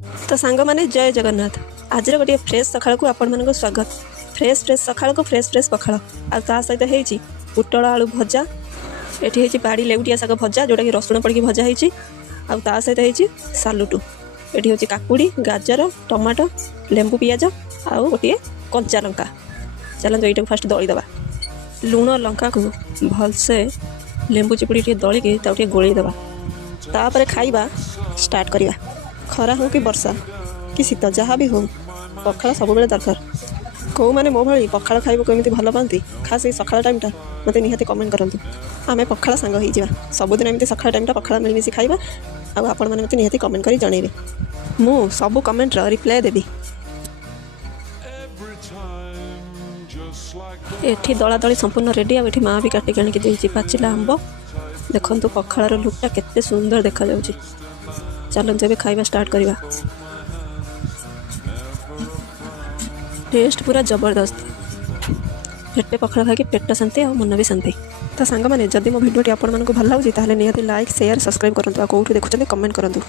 तो सांग मैंने जय जगन्नाथ। आज गोटे फ्रेश सकाल को आपण मानक स्वागत। फ्रेश फ्रेश सकाल को फ्रेश फ्रेश पखाड़ आ सहित होती पुटल आलू भजा। ये होती बाड़ी लेउटिया शाग भजा जोटा कि रसुण पड़ी भजा होती सहित होती सालुटू। ये हूँ काकुड़ी गाजर टमाटो लेंबू पियाज आउ गोटे कंचा लंका। चलते ये फास्ट दलीदे लुण लंका को भलसे लेंबू चिपुड़ी दलिकी गोलईदे तापर खाइबा स्टार्ट करवा। खरा हो कि वर्षा कि शीत जहाँ भी हो पखाड़ सब दरकार। कौ मैंने मो भाई पखाड़ खाइब केमी भल पाती खास ये सकाळ टाइमटा मत निहाती कमेंट करूँ। आम पखाड़ सांग हो सबुदिन एमती सकाळ टाइमटा पखाड़ मिलमिशि खाइबा। आपण मैंने मत निहाती कमेंट कर जनइबे। मु सब कमेंटर रिप्लाई देवी। एठी दला दली संपूर्ण रेडी। आठी माँ भी काटिक आनिक देती पाचिला आंब। देखु पखाड़र लुकटा केते सुंदर देखा जाउची। चलते ए खाइबा स्टार्ट करवा। टेस्ट पूरा जबरदस्त। पेटे पखाड़ खाई पेट शांति और मन भी शांति। तो सांग मैंने जदि मो भिडियोटी आपको भल लगे ताहले निहाती लाइक शेयर सब्सक्राइब करूँ। कौटू देखुं कमेंट करूँ।